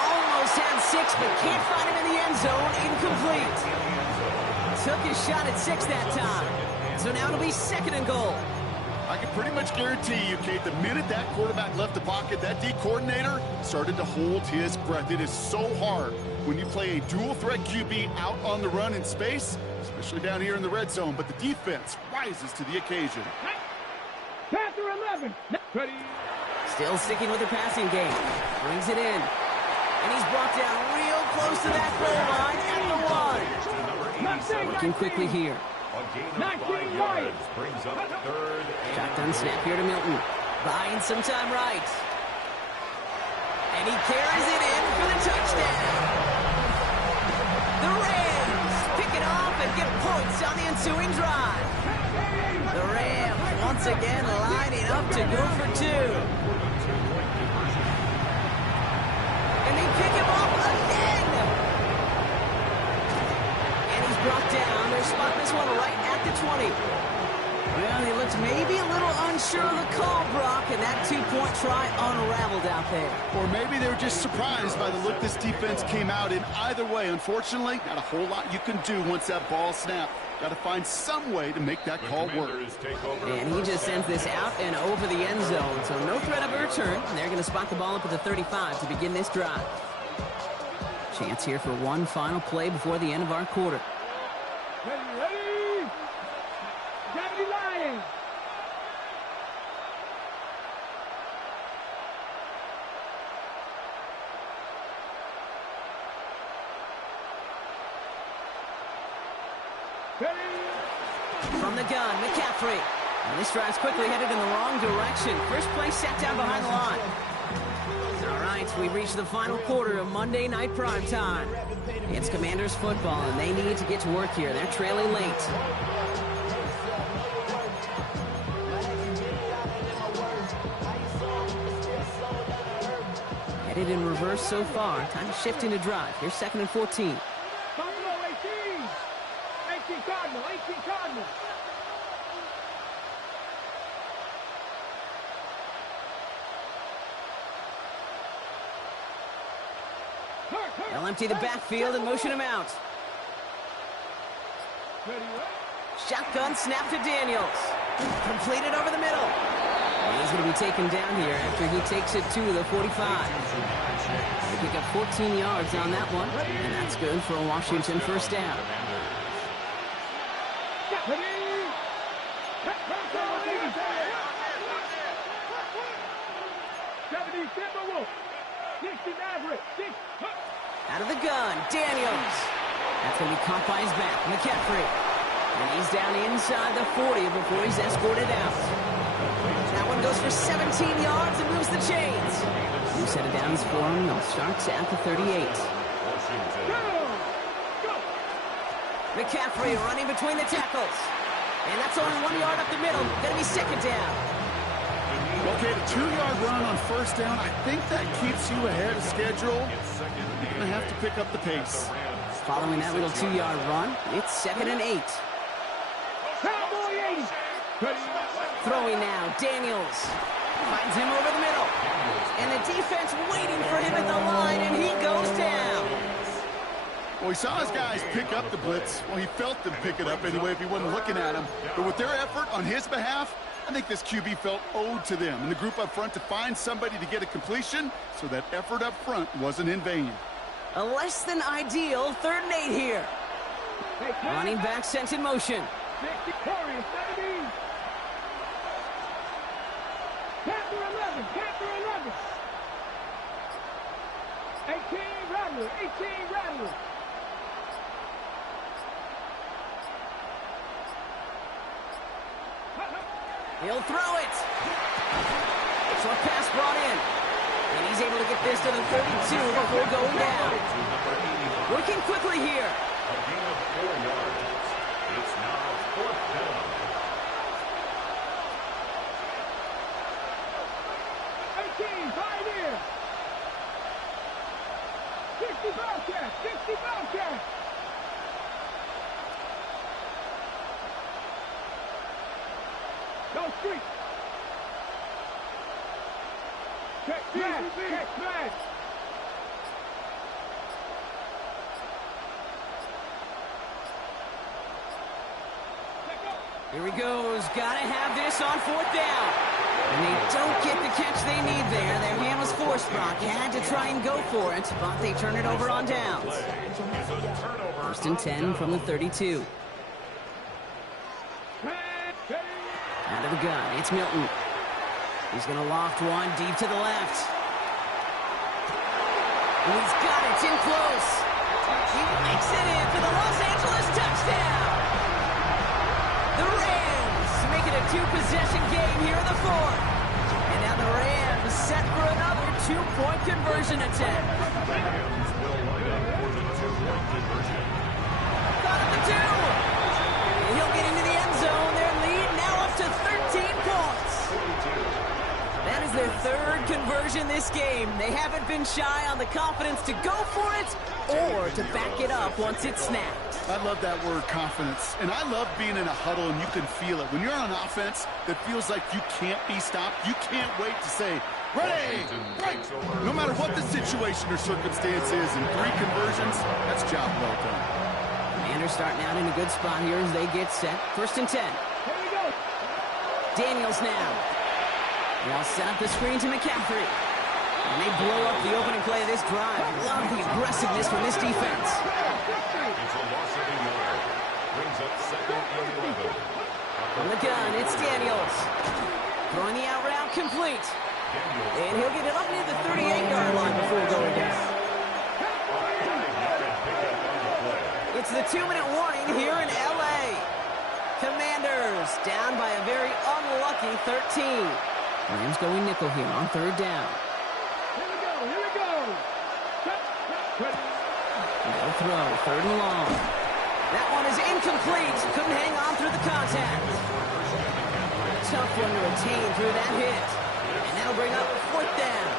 Almost had 6, but can't find him in the end zone. Incomplete. Took his shot at 6 that time. So now it'll be 2nd and goal. I can pretty much guarantee you, Kate, the minute that quarterback left the pocket, that D coordinator started to hold his breath. It is so hard when you play a dual-threat QB out on the run in space, especially down here in the red zone, but the defense rises to the occasion. Panther 11. Ready. Still sticking with the passing game. Brings it in. And he's brought down real close to that goal line at the 1. Working quickly here. A gain of 5 yards brings up 3rd and Shotgun snap here to Milton. Buying some time right. And he carries it in for the touchdown. The Rams pick it off and get points on the ensuing drive. The Rams once again lining up to go for two. And they pick him up again. And he's brought down. They're spotting this one right at the 20. Well, he looked maybe a little unsure of the call, Brock, and that two-point try unraveled out there. Or maybe they were just surprised by the look this defense came out in. Either way, unfortunately, not a whole lot you can do once that ball snapped. Got to find some way to make that call work. And he just sends this out and over the end zone, so no threat of a return. And they're going to spot the ball up at the 35 to begin this drive. Chance here for one final play before the end of our quarter. Ready. Deputy Lions. Ready. From the gun, McCaffrey. And this drive's quickly headed in the wrong direction. First play set down behind the line. All right, we've reached the final quarter of Monday Night Primetime. It's Commanders football, and they need to get to work here. They're trailing late. Headed in reverse so far. Time to shift into drive. Here's 2nd and 14. Buffalo 18. 18 Cardinal. 18 Cardinal. They'll empty the backfield and motion him out. Ready. Shotgun snap to Daniels. Completed over the middle. And he's going to be taken down here after he takes it to the 45. They pick up 14 yards on that one, and that's good for a Washington first down. Out of the gun, Daniels. That's going to be caught by his back, McCaffrey. And he's down inside the 40 before he's escorted out. That one goes for 17 yards and moves the chains. New set of downs for him. They'll start at the 38. McCaffrey running between the tackles. And that's only 1 yard up the middle. Going to be second down. Okay, the 2-yard run on first down, I think that keeps you ahead of schedule. You're going to have to pick up the pace. Following that little 2-yard run, it's 2nd and 8. Cowboy 80. Throwing now, Daniels. Finds him over the middle. And the defense waiting for him at the line, and he goes down. Well, he saw his guys pick up the blitz. Well, he felt them pick it up anyway if he wasn't looking at him. But with their effort on his behalf, I think this QB felt owed to them and the group up front to find somebody to get a completion, so that effort up front wasn't in vain. A less than ideal 3rd and 8 here. Running back sent in motion. 60 Corey, 70. Panther 11, Panther 11. 18 Rattler, 18 Rattler. He'll throw it. Short pass brought in. And he's able to get this to the 32 before going down. Working quickly here. A gain of 4 yards. It's now 4th down. 18, Pioneer. 60 Bobcat, 60 Bobcat. Go street. Check smash, check smash. Here he goes. Gotta have this on 4th down. And they don't get the catch they need there. Their hand was forced, Brock. Had to try and go for it, but they turn it over on downs. 1st and 10 from the 32. Out of the gun, it's Milton. He's going to loft one deep to the left. And he's got it. It's in close. He makes it in for the Los Angeles touchdown. The Rams make it a 2-possession game here in the 4th. And now the Rams set for another two-point conversion attempt. Rams will line up for the two-point conversion. Got at the 2. And he'll get into the end zone. Their lead now up to 13 points. That is their third conversion this game. They haven't been shy on the confidence to go for it or to back it up once it's snapped. I love that word, confidence. And I love being in a huddle and you can feel it. When you're on offense that feels like you can't be stopped, you can't wait to say, ready, break. No matter what the situation or circumstance is, in 3 conversions, that's job well done. Commanders starting out in a good spot here as they get set. 1st and 10. Here we go. Daniels now. They'll set up the screen to McCaffrey. And they blow up the opening play of this drive. Love the aggressiveness from this defense. It's a loss of a yard. Brings up 2nd and 11. From the gun, it's Daniels. Throwing the out route complete. And he'll get it up near the 38-yard line before going down. It's the 2-minute warning here in L.A. Commanders down by a very unlucky 13. Rams going nickel here on 3rd down. Here we go. No throw, 3rd and long. That one is incomplete. Couldn't hang on through the contact. Tough one to retain through that hit. And that'll bring up 4th down.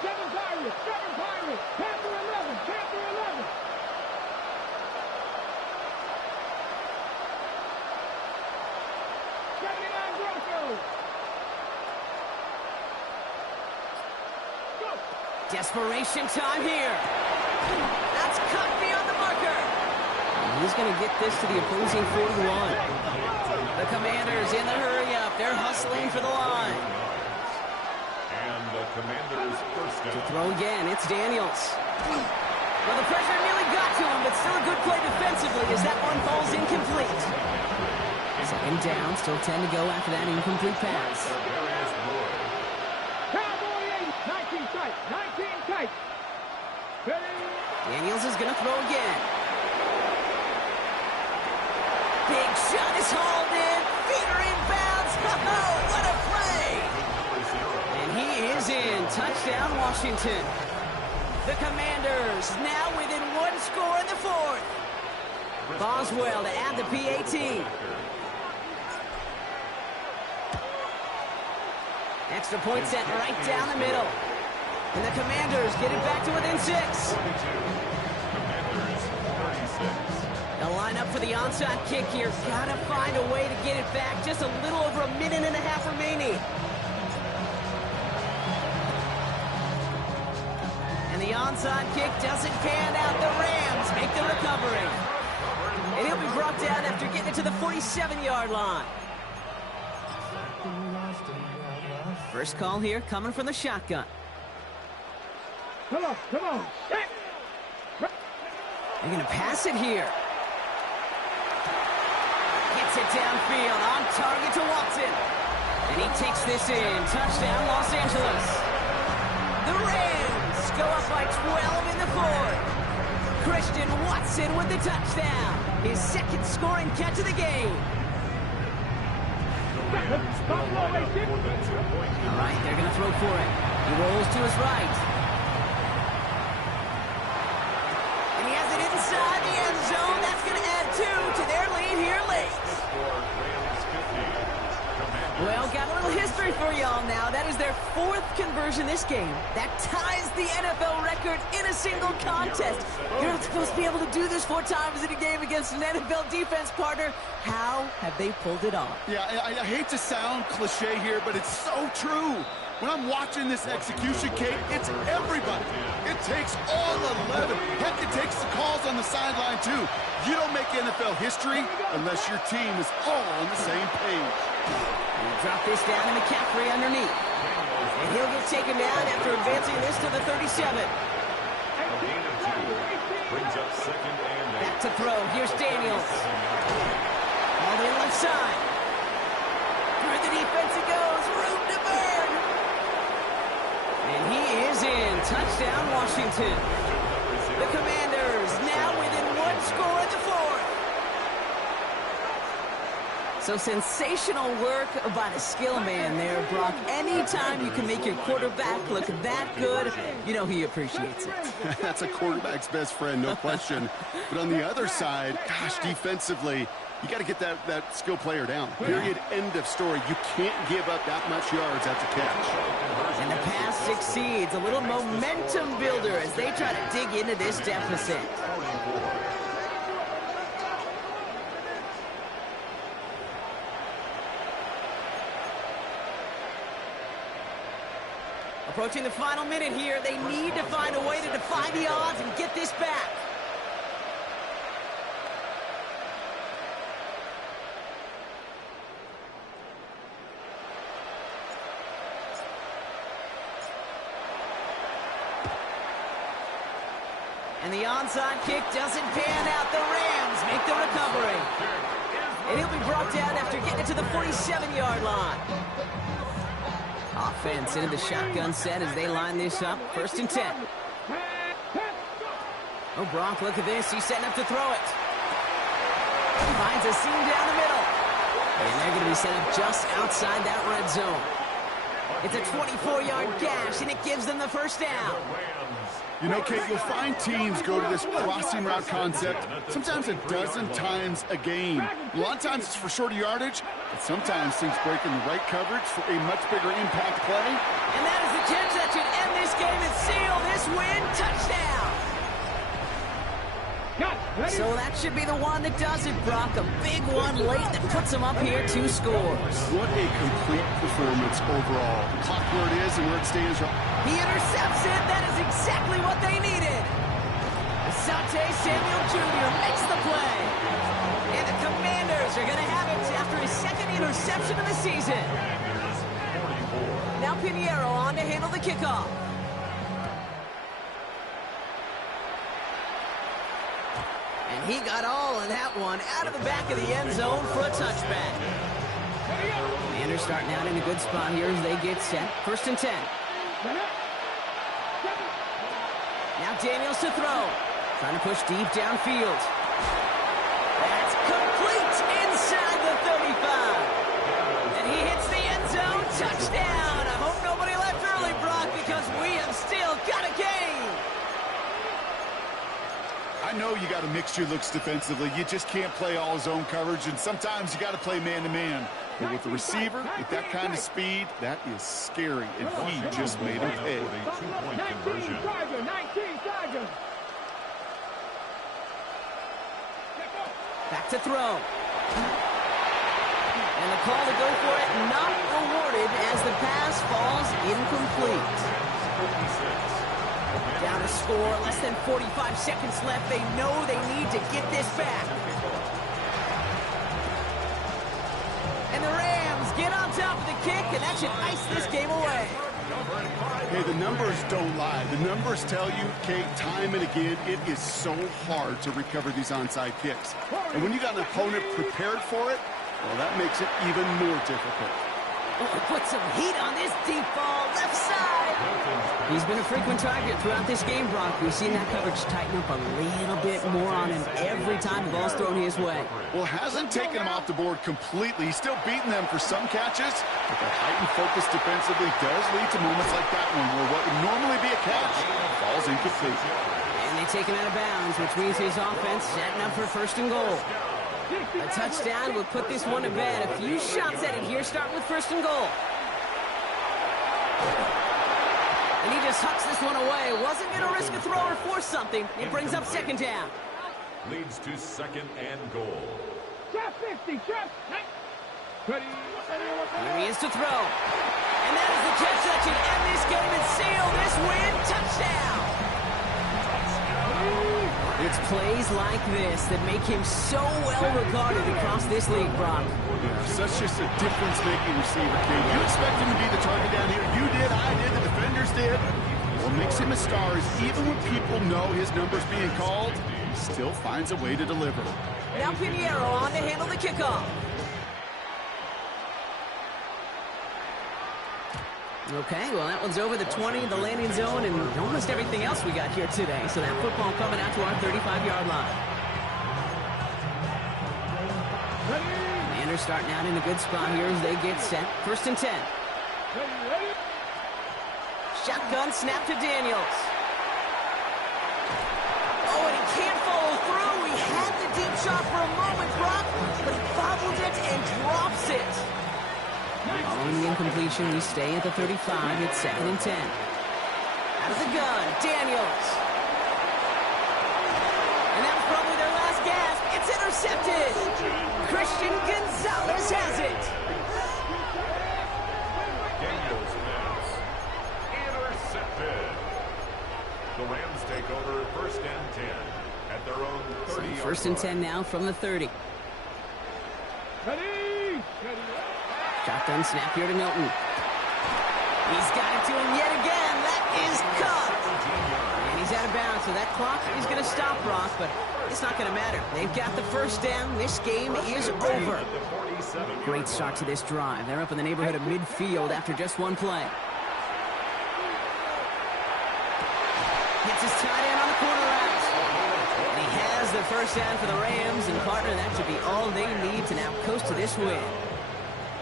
7 Pirates. Panther 11. Panther 11. Broncos. Go. Desperation time here. That's cut beyond the marker. And he's going to get this to the opposing 41. The Commanders in the hurry-up. They're hustling for the line. And the Commanders first To down. throw again, it's Daniels. Well, the pressure nearly got to him, but still a good play defensively as that one falls incomplete. 2nd down, still 10 to go after that incomplete pass. Darius Ward. Cowboy 8. 19 tight. 19 tight. Ready. Daniels is going to throw again. Big shot is hauled in. Feet are inbounds. Oh, what a play! And he is in. Touchdown, Washington. The Commanders now within 1 score in the 4th. Boswell to add the PAT. Extra point set right down the middle. And the Commanders get it back to within 6. Commanders 36. They'll line up for the onside kick here. Gotta find a way to get it back. Just a little over a minute and a half remaining. And the onside kick doesn't pan out. The Rams make the recovery. And he'll be brought down after getting it to the 47-yard line. First call here coming from the shotgun. Come on. They're going to pass it here. Gets it downfield, on target to Watson. And he takes this in. Touchdown, Los Angeles. The Rams go up by 12 in the 4th. Christian Watson with the touchdown. His 2nd scoring catch of the game. Buffalo 8. All right, they're going to throw for it. He rolls to his right. And he has it inside the end zone. That's going to add 2 to their lead here late. Well, got a little history for y'all now. That is their 4th conversion this game. That ties the NFL record in a single contest. You're not supposed to be able to do this 4 times in a game against an NFL defense partner. How have they pulled it off? Yeah, I hate to sound cliche here, but it's so true. When I'm watching this execution, Kate, it's everybody. It takes all 11. Heck, it takes the calls on the sideline, too. You don't make NFL history unless your team is all on the same page. And drop this down to McCaffrey underneath. And he'll get taken down after advancing this to the 37. Brings up 2nd and 8. Back to throw. Here's Daniels. All the left side. Through the defense it goes. Room to burn. And he is in. Touchdown, Washington. The Commanders now within 1 Score in the fourth. So sensational work by the skill man there, Brock. Anytime you can make your quarterback look that good, you know he appreciates it. That's a quarterback's best friend, no question. But on the other side, gosh, defensively, you got to get that skill player down. Period. End of story. You can't give up that much yards after catch. And the pass succeeds. A little momentum builder as they try to dig into this deficit. Approaching the final minute here, they need to find a way to defy the odds and get this back. And the onside kick doesn't pan out. The Rams make the recovery. And he'll be brought down after getting it to the 47-yard line. Offense into the shotgun set as they line this up. 1st and 10. Oh, Brock, look at this. He's setting up to throw it. Finds a seam down the middle. And they're going to be set up just outside that red zone. It's a 24-yard gash, and it gives them the first down. You know, Kate, you'll find teams go to this crossing route concept sometimes a dozen times a game. A lot of times it's for shorter yardage, but sometimes things break in the right coverage for a much bigger impact play. And that is the catch that should end this game and seal this win. Touchdown! So that should be the one that does it, Brock. A big one late that puts them up here 2 scores. What a complete performance overall. The clock where it is and where it stands right. He intercepts it. That is exactly what they needed. Asante Samuel Jr. makes the play. And the Commanders are going to have it after his 2nd interception of the season. Now Pinheiro on to handle the kickoff. And he got all of that one out of the back of the end zone for a touchback. Commanders starting out in a good spot here as they get set. 1st and 10. Now Daniels to throw. Trying to push deep downfield. That's complete inside the 35. And he hits the end zone. Touchdown. I hope nobody left early, Brock, because we have still got a game. I know you got to mix your looks defensively. You just can't play all zone coverage, and sometimes you got to play man-to-man. But with the receiver, with that kind of speed, that is scary, and he just made him pay. 2-point conversion. 19 Tigers. Back to throw. And the call to go for it not rewarded as the pass falls incomplete. Down to score, less than 45 seconds left. They know they need to get this back. And the Rams get on top of the kick, and that should ice this game away. Hey, the numbers don't lie. The numbers tell you, Kate, time and again, it is so hard to recover these onside kicks. And when you got an opponent prepared for it, well, that makes it even more difficult. Put some heat on this deep ball, left side. He's been a frequent target throughout this game, Brock. We've seen that coverage tighten up a little bit more on him every time the ball's thrown his way. Well, hasn't taken him off the board completely. He's still beating them for some catches, but that heightened focus defensively does lead to moments like that one where what would normally be a catch falls incomplete. And they take him out of bounds, which means his offense setting up for 1st and goal. A touchdown will put this one to bed. A few shots at it here, starting with 1st and goal. And he just hucks this one away. Wasn't going to risk a throw or force something. It brings up 2nd down. Leads to 2nd and goal. Trap 50, trap. Ready. Here he is to throw. And that is the catch that should end this game and seal this win. Touchdown. It's plays like this that make him so well regarded across this league, Brock. Yeah, such just a difference-making receiver, Kate. You expect him to be the target down here. You did, I did, the defenders did. What makes him a star is even when people know his number's being called, he still finds a way to deliver. Now Pinheiro on to handle the kickoff. Okay, well, that one's over the 20, the landing zone, and almost everything else we got here today. So that football coming out to our 35-yard line. Commanders starting out in a good spot here as they get set. 1st and 10. Shotgun snap to Daniels. Oh, and he can't follow through. He had the deep shot for a moment, Brock, but he bobbled it and drops it. Following the incompletion, we stay at the 35. It's 2nd and 10. Out of the gun, Daniels. And that was probably their last gasp. It's intercepted. Christian Gonzalez has it. Daniels pass. Intercepted. The Rams take over 1st and 10 at their own 30-yard 1st and 10 now from the 30. Ready? Shotgun snap here to Milton. He's got it to him yet again. That is cut. And he's out of bounds, so that clock is going to stop, Brock, but it's not going to matter. They've got the 1st down. This game is over. Great start to this drive. They're up in the neighborhood of midfield after just one play. Hits his tight end on the corner route. And he has the 1st down for the Rams, and partner, that should be all they need to now coast to this win.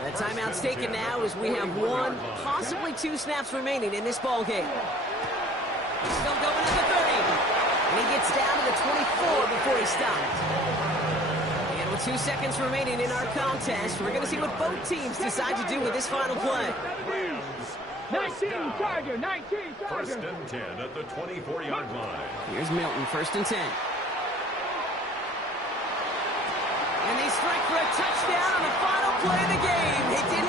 The timeout's taken now as we have 1, possibly 2 snaps remaining in this ball game. He's still going at the 30. And he gets down to the 24 before he stops. And with 2 seconds remaining in our contest, we're going to see what both teams decide to do with this final play. 19 Tiger, 19 Tiger. 1st and 10 at the 24-yard line. Here's Milton, 1st and 10. And they strike for a touchdown on the final play of the game. It didn't